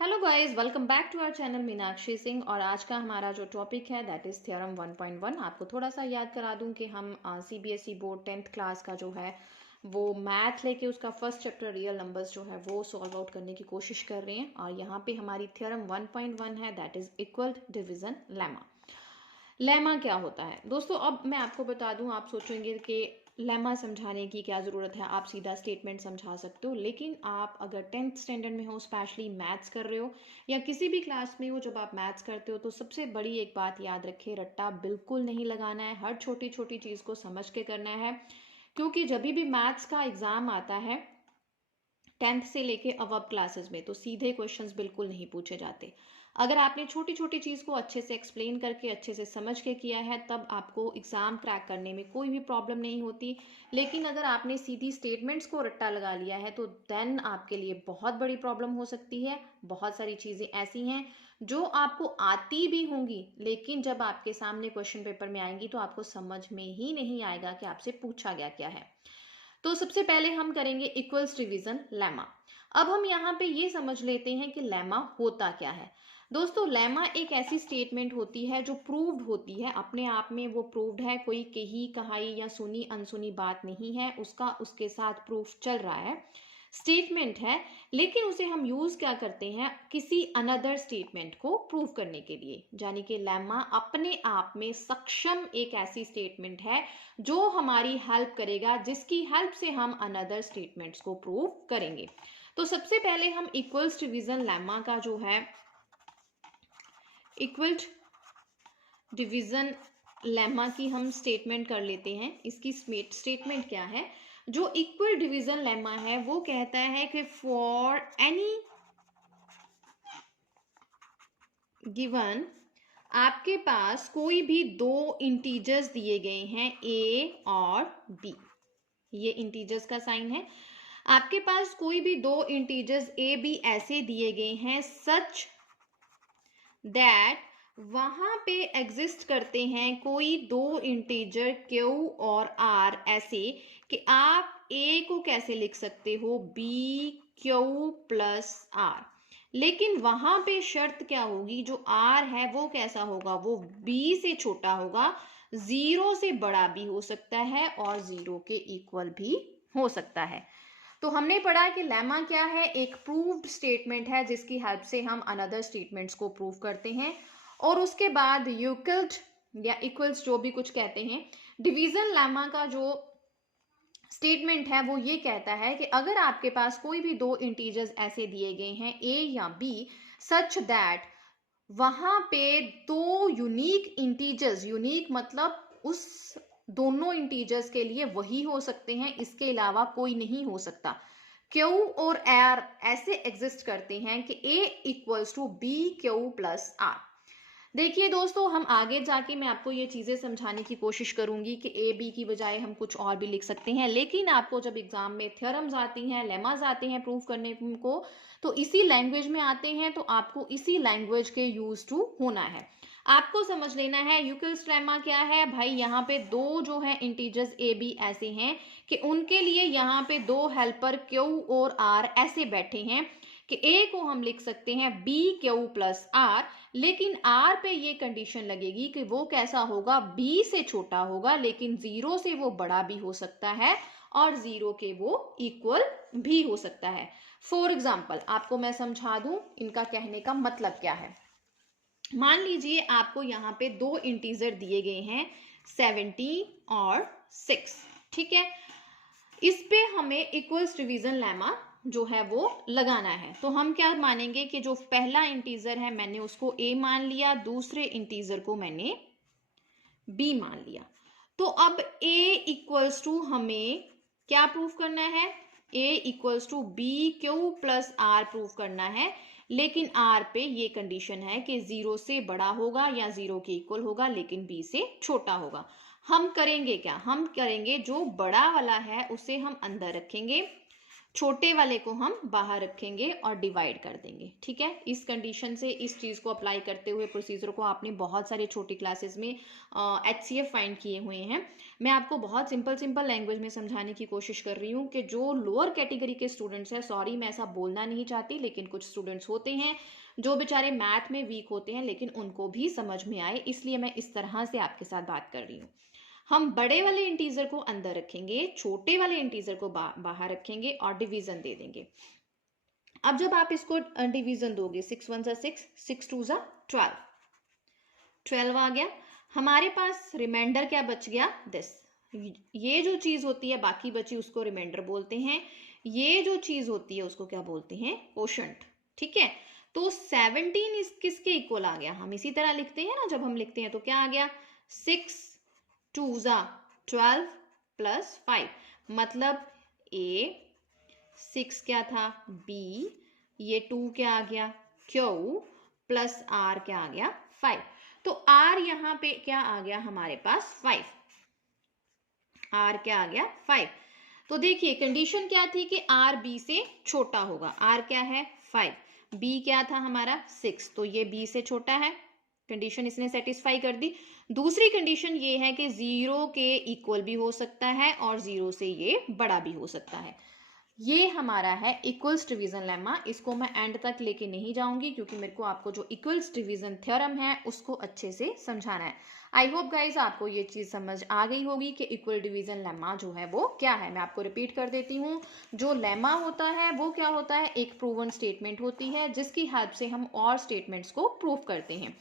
Hello guys, welcome back to our channel Meenakshi Singh. और आज का हमारा जो टॉपिक है दैट इज़ थ्योरम 1.1। आपको थोड़ा सा याद करा दूं कि हम सीबीएसई बोर्ड 10th क्लास का जो है वो मैथ लेके उसका फर्स्ट चैप्टर रियल नंबर्स जो है वो सॉल्व आउट करने की कोशिश कर रहे हैं। और यहाँ पे हमारी थ्योरम 1.1 है that is equal division lemma. Lemma क्या होता है दोस्तों? अब मैं आपको बता दूं, आप सोचेंगे कि लेमा समझाने की क्या ज़रूरत है, आप सीधा स्टेटमेंट समझा सकते हो। लेकिन आप अगर 10th स्टैंडर्ड में हो, स्पेशली मैथ्स कर रहे हो या किसी भी क्लास में हो, जब आप मैथ्स करते हो तो सबसे बड़ी एक बात याद रखें, रट्टा बिल्कुल नहीं लगाना है। हर छोटी छोटी चीज़ को समझ के करना है, क्योंकि जब भी मैथ्स का एग्ज़ाम आता है 10th से लेके अब क्लासेस में तो सीधे क्वेश्चंस बिल्कुल नहीं पूछे जाते। अगर आपने छोटी छोटी चीज़ को अच्छे से एक्सप्लेन करके अच्छे से समझ के किया है तब आपको एग्ज़ाम क्रैक करने में कोई भी प्रॉब्लम नहीं होती। लेकिन अगर आपने सीधी स्टेटमेंट्स को रट्टा लगा लिया है तो देन आपके लिए बहुत बड़ी प्रॉब्लम हो सकती है। बहुत सारी चीज़ें ऐसी हैं जो आपको आती भी होंगी, लेकिन जब आपके सामने क्वेश्चन पेपर में आएंगी तो आपको समझ में ही नहीं आएगा कि आपसे पूछा गया क्या है। तो सबसे पहले हम करेंगे इक्वल्स डिवीजन लेमा। अब हम यहाँ पे ये समझ लेते हैं कि लेमा होता क्या है। दोस्तों, लेमा एक ऐसी स्टेटमेंट होती है जो प्रूव्ड होती है, अपने आप में वो प्रूव्ड है, कोई कही कहाई या सुनी अनसुनी बात नहीं है, उसका उसके साथ प्रूफ चल रहा है, स्टेटमेंट है। लेकिन उसे हम यूज क्या करते हैं, किसी अनदर स्टेटमेंट को प्रूव करने के लिए। यानी कि लेमा अपने आप में सक्षम एक ऐसी स्टेटमेंट है जो हमारी हेल्प करेगा, जिसकी हेल्प से हम अनदर स्टेटमेंट्स को प्रूव करेंगे। तो सबसे पहले हम इक्वल्स डिवीजन लेमा का जो है इक्वल डिवीजन लेमा की हम स्टेटमेंट कर लेते हैं। इसकी स्टेटमेंट क्या है? जो इक्वल डिवीजन लेमा है वो कहता है कि फॉर एनी गिवन, आपके पास कोई भी दो इंटीजर्स दिए गए हैं ए और बी, ये इंटीजर्स का साइन है। आपके पास कोई भी दो इंटीजर्स ए बी ऐसे दिए गए हैं सच दैट वहां पे एग्जिस्ट करते हैं कोई दो इंटीजर क्यू और आर, ऐसे कि आप ए को कैसे लिख सकते हो बी क्यू प्लस आर। लेकिन वहां पे शर्त क्या होगी, जो आर है वो कैसा होगा, वो बी से छोटा होगा, जीरो से बड़ा भी हो सकता है और जीरो के इक्वल भी हो सकता है। तो हमने पढ़ा कि लेमा क्या है, एक प्रूव्ड स्टेटमेंट है जिसकी हेल्प से हम अनदर स्टेटमेंट्स को प्रूव करते हैं। और उसके बाद यूक्लिड या इक्वल्स जो भी कुछ कहते हैं, डिवीजन लेमा का जो स्टेटमेंट है वो ये कहता है कि अगर आपके पास कोई भी दो इंटीजर्स ऐसे दिए गए हैं ए या बी सच दैट वहां पे दो यूनिक इंटीजर्स, यूनिक मतलब उस दोनों इंटीजर्स के लिए वही हो सकते हैं, इसके अलावा कोई नहीं हो सकता, क्यू और आर ऐसे एग्जिस्ट करते हैं कि a equals to b q plus r. देखिए दोस्तों, हम आगे जाके मैं आपको ये चीज़ें समझाने की कोशिश करूंगी कि ए बी की बजाय हम कुछ और भी लिख सकते हैं। लेकिन आपको जब एग्जाम में थ्योरम्स आती हैं, लेमास आते हैं प्रूव करने को, तो इसी लैंग्वेज में आते हैं, तो आपको इसी लैंग्वेज के यूज टू होना है। आपको समझ लेना है यूक्लिड्स लेमा क्या है। भाई यहाँ पे दो जो है इंटीजर्स ए बी ऐसे हैं कि उनके लिए यहाँ पे दो हेल्पर क्यू और आर ऐसे बैठे हैं कि ए को हम लिख सकते हैं बी क्यू प्लस आर, लेकिन आर पे ये कंडीशन लगेगी कि वो कैसा होगा, बी से छोटा होगा, लेकिन जीरो से वो बड़ा भी हो सकता है और जीरो के वो इक्वल भी हो सकता है। फॉर एग्जाम्पल आपको मैं समझा दूं इनका कहने का मतलब क्या है। मान लीजिए आपको यहाँ पे दो इंटीजर दिए गए हैं 17 और 6, ठीक है। इस पे हमें इक्वल्स डिवीजन लेमा जो है वो लगाना है। तो हम क्या मानेंगे कि जो पहला इंटीजर है मैंने उसको ए मान लिया, दूसरे इंटीजर को मैंने बी मान लिया। तो अब ए इक्वल्स टू हमें क्या प्रूफ करना है, a equals to b q plus r proof करना है। लेकिन आर पे ये कंडीशन है कि जीरो से बड़ा होगा या जीरो के इक्वल होगा, लेकिन बी से छोटा होगा। हम करेंगे क्या, हम करेंगे जो बड़ा वाला है उसे हम अंदर रखेंगे, छोटे वाले को हम बाहर रखेंगे और डिवाइड कर देंगे, ठीक है। इस कंडीशन से इस चीज़ को अप्लाई करते हुए प्रोसीजर को आपने बहुत सारे छोटी क्लासेस में HCF फाइंड किए हुए हैं। मैं आपको बहुत सिंपल लैंग्वेज में समझाने की कोशिश कर रही हूँ कि जो लोअर कैटेगरी के स्टूडेंट्स हैं, सॉरी मैं ऐसा बोलना नहीं चाहती, लेकिन कुछ स्टूडेंट्स होते हैं जो बेचारे मैथ में वीक होते हैं, लेकिन उनको भी समझ में आए, इसलिए मैं इस तरह से आपके साथ बात कर रही हूँ। हम बड़े वाले इंटीजर को अंदर रखेंगे, छोटे वाले इंटीजर को बाहर रखेंगे और डिवीजन दे देंगे। अब जब आप इसको डिवीजन दोगे, 6 1 6, 6 2 12, 12 आ गया हमारे पास। रिमाइंडर क्या बच गया, दिस। ये जो चीज होती है बाकी बची उसको रिमाइंडर बोलते हैं, ये जो चीज होती है उसको क्या बोलते हैं, कोशंट, ठीक है। तो 17 इस किसके इक्वल आ गया, हम इसी तरह लिखते हैं ना, जब हम लिखते हैं तो क्या आ गया, 6 2 12 प्लस 5, मतलब A, 6 क्या था B, ये 2 क्या आ गया Q, प्लस R क्या आ गया 5। तो R यहाँ पे क्या आ गया हमारे पास 5, R क्या आ गया 5। तो देखिए कंडीशन क्या थी कि R B से छोटा होगा, R क्या है 5, B क्या था हमारा 6, तो ये B से छोटा है, कंडीशन इसने सेटिस्फाई कर दी। दूसरी कंडीशन ये है कि 0 के इक्वल भी हो सकता है और 0 से ये बड़ा भी हो सकता है। ये हमारा है इक्वल्स डिवीजन लेमा। इसको मैं एंड तक लेके नहीं जाऊंगी क्योंकि मेरे को आपको जो इक्वल्स डिवीजन थ्योरम है उसको अच्छे से समझाना है। आई होप गाइज आपको ये चीज समझ आ गई होगी कि इक्वल डिवीजन लेमा जो है वो क्या है। मैं आपको रिपीट कर देती हूँ, जो लेमा होता है वो क्या होता है, एक प्रूवन स्टेटमेंट होती है जिसकी हेल्प से हम और स्टेटमेंट्स को प्रूव करते हैं।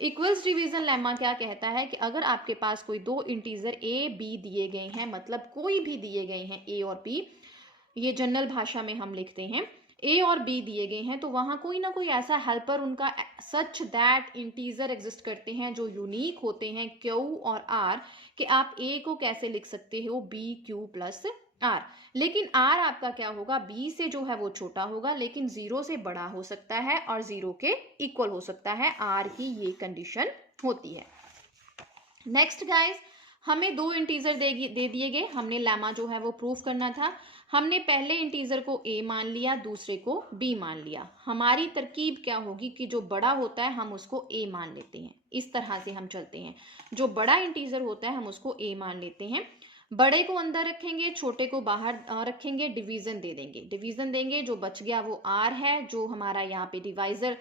इक्वल्स डिवीजन लेमा क्या कहता है कि अगर आपके पास कोई दो इंटीजर ए बी दिए गए हैं, मतलब कोई भी दिए गए हैं ए और बी, ये जनरल भाषा में हम लिखते हैं, ए और बी दिए गए हैं, तो वहां कोई ना कोई ऐसा हेल्पर उनका सच दैट इंटीजर एग्जिस्ट करते हैं जो यूनिक होते हैं क्यू और आर, कि आप ए को कैसे लिख सकते हो बी क्यू प्लस आर, लेकिन आर आपका क्या होगा, बी से जो है वो छोटा होगा लेकिन 0 से बड़ा हो सकता है और 0 के इक्वल हो सकता है, आर की ये कंडीशन होती है। नेक्स्ट गाइस, हमें दो इंटीजर दे दिए गए, हमने लेमा जो है वो प्रूफ करना था। हमने पहले इंटीजर को a मान लिया, दूसरे को b मान लिया। हमारी तरकीब क्या होगी कि जो बड़ा होता है हम उसको a मान लेते हैं, इस तरह से हम चलते हैं। जो बड़ा इंटीजर होता है हम उसको a मान लेते हैं, बड़े को अंदर रखेंगे, छोटे को बाहर रखेंगे, डिवीजन दे देंगे, डिवीजन देंगे, जो बच गया वो r है, जो हमारा यहाँ पे डिवाइजर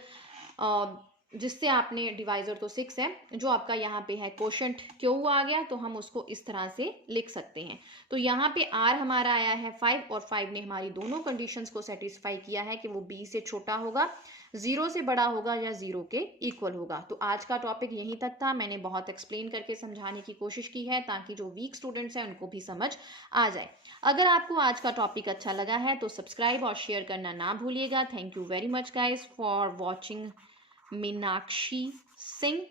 जिससे आपने डिवाइजर तो 6 है, जो आपका यहाँ पे है कोशंट क्यू आ गया, तो हम उसको इस तरह से लिख सकते हैं। तो यहाँ पे r हमारा आया है 5 और 5 ने हमारी दोनों कंडीशंस को सेटिस्फाई किया है कि वो b से छोटा होगा, 0 से बड़ा होगा या 0 के इक्वल होगा। तो आज का टॉपिक यहीं तक था, मैंने बहुत एक्सप्लेन करके समझाने की कोशिश की है ताकि जो वीक स्टूडेंट्स हैं उनको भी समझ आ जाए। अगर आपको आज का टॉपिक अच्छा लगा है तो सब्सक्राइब और शेयर करना ना भूलिएगा। Thank you very much guys for watching Meenakshi Singh.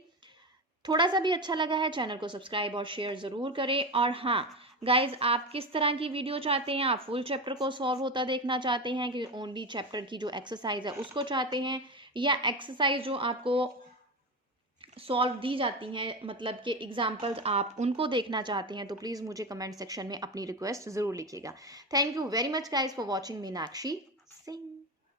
थोड़ा सा भी अच्छा लगा है चैनल को सब्सक्राइब और शेयर जरूर करें। और हाँ गाइज, आप किस तरह की वीडियो चाहते हैं, आप फुल चैप्टर को सॉल्व होता देखना चाहते हैं कि ओनली चैप्टर की जो एक्सरसाइज है उसको चाहते हैं, या एक्सरसाइज जो आपको सॉल्व दी जाती हैं मतलब कि एग्जाम्पल्स आप उनको देखना चाहते हैं, तो प्लीज़ मुझे कमेंट सेक्शन में अपनी रिक्वेस्ट ज़रूर लिखिएगा। Thank you very much guys for watching Meenakshi Singh.